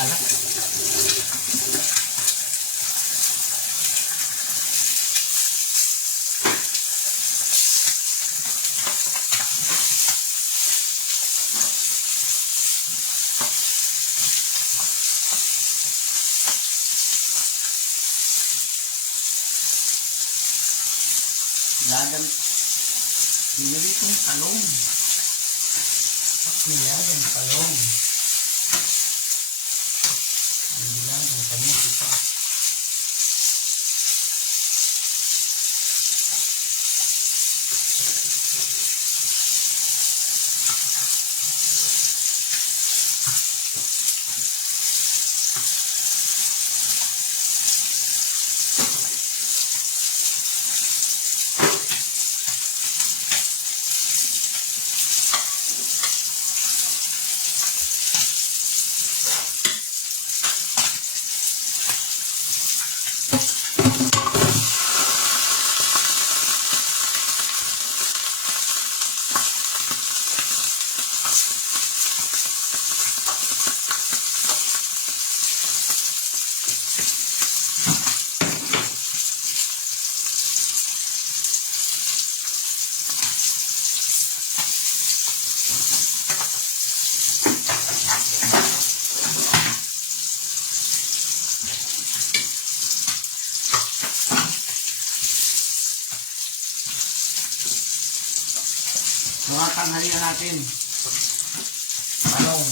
Alak. Lagan. Pinili kong talong. Nilagang talong. Nilagang kamuti pa. Mga tanghalian natin. Talong.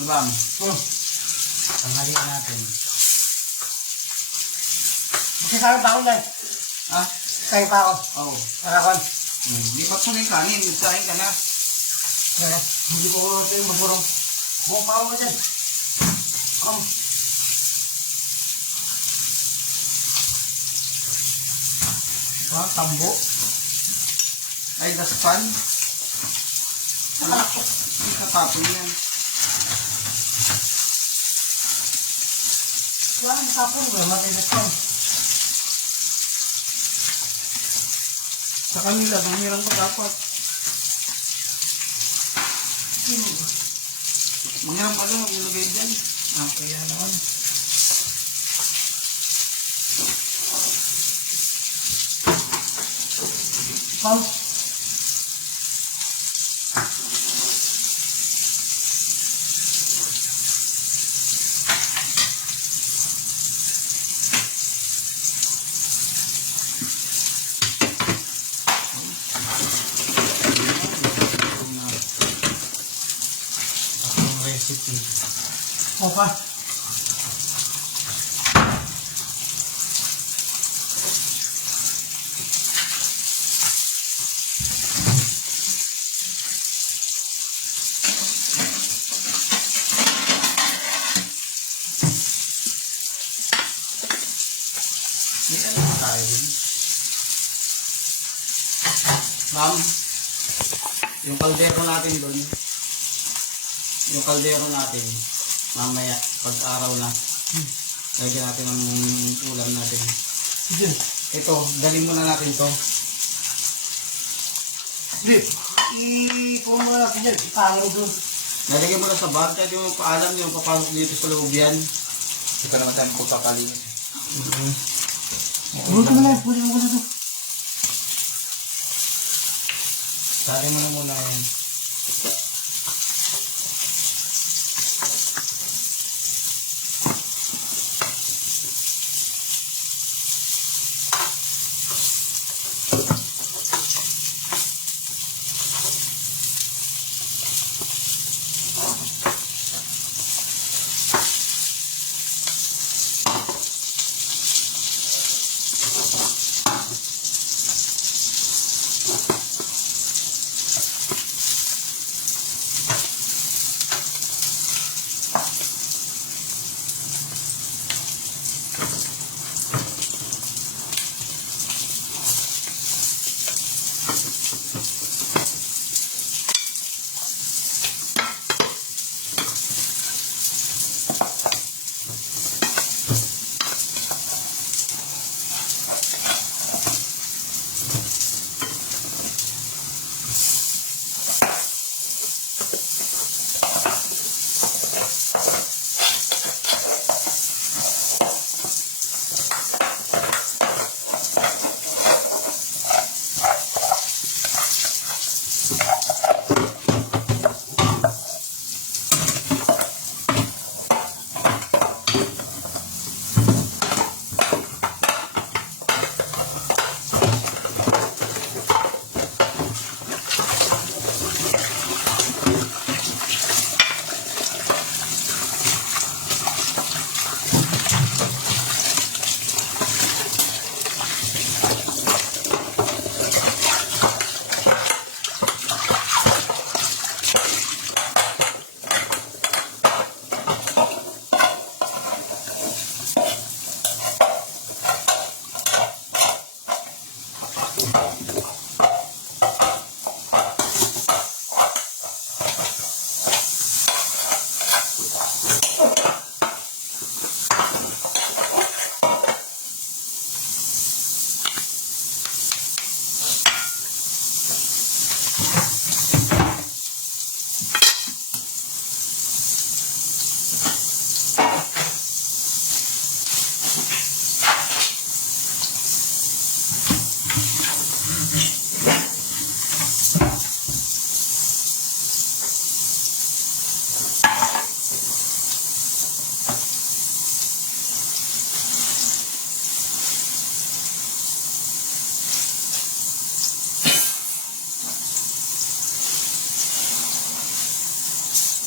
Lubam. Tanghalian natin. Magkasama pa ako lang. Ha? Kain pa ako. Oo. Nakakon. Lipat mo na yung kanin. Nagsahin ka na. Hindi ko ito yung baburong. Buong pa ako dyan. Tambo. Ay, daspan. Anak ko. Hindi katapon yan. Wala nang tapon. Wala matigas pa. Sa kanila, nangiran ko dapat. Mangiram ka doon, maglagay dyan. Kaya naman. Recipe. Opa. May alam tayo din. Ma'am, yung kaldero natin doon. Yung kaldero natin, mamaya, pag araw na, lagyan natin ng ulam natin. Sige. Ito, dalhin muna natin to. Hindi. I-kuha mo natin yan. Ipangin doon. Lalagyan mo na sa bag, kahit yung paalam yung papasok dito sa loob yan. Ito naman tayo magpapalinis. Buto mo na. Buto mo na doon. Sari mo na muna yan.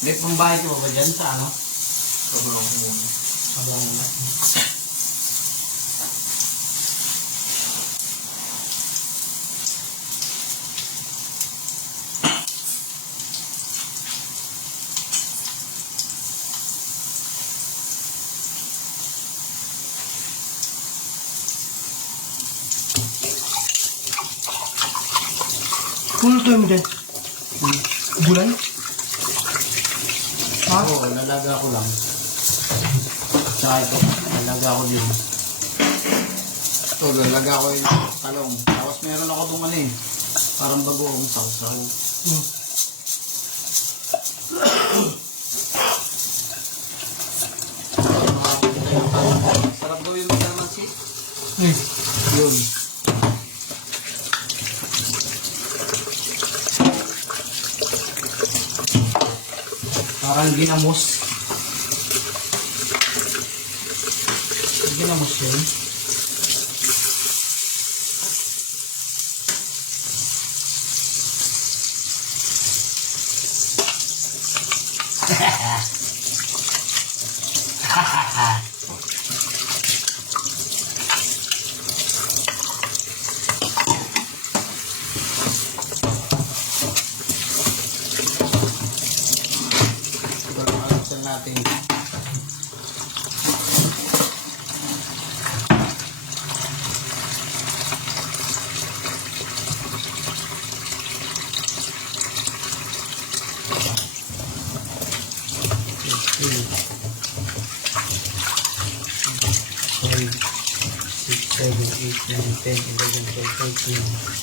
May pambayad mo ba dyan sa ano? Sobrang ko muna. Abang na. Pulutuin mo dyan. Gulay? Ha? Oo, lalaga ko lang. Tsaka ito, lalaga ko din. Ito, lalaga ko yung talong. Tapos meron ako itong ano eh. Parang bagoong sausaw. Hmm. Sarap gawin mo naman si. Yun. Parang ginamos. Ginamos yun. Alaksan natin. Five, 6, 7, 8, 9, 10, 11, 12, 13.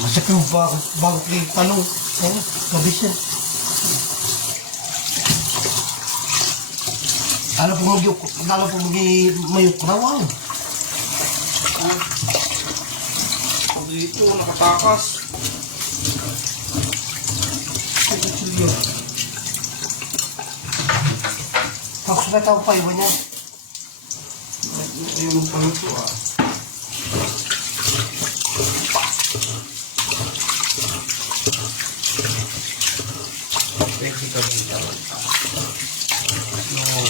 Masakit yung bago kay talong. Ayun, gabis yan. Alam po mayok raw ang. Dito, nakatakas. Tapos na tao pa iba niya. Ayun pa nito ah. Pwede ka rin tawag pa. No.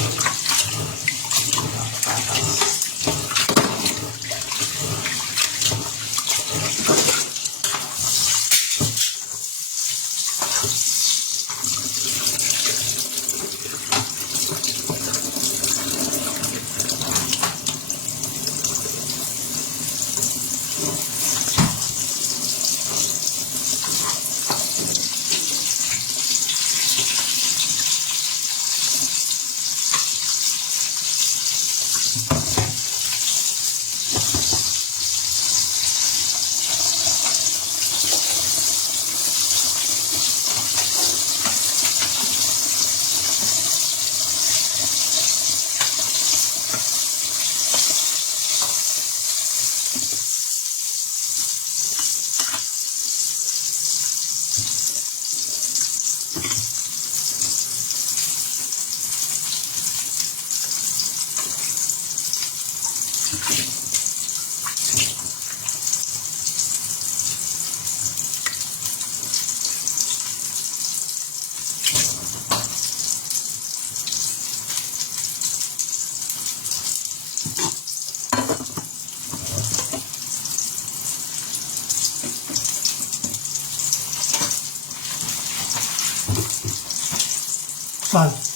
Saan?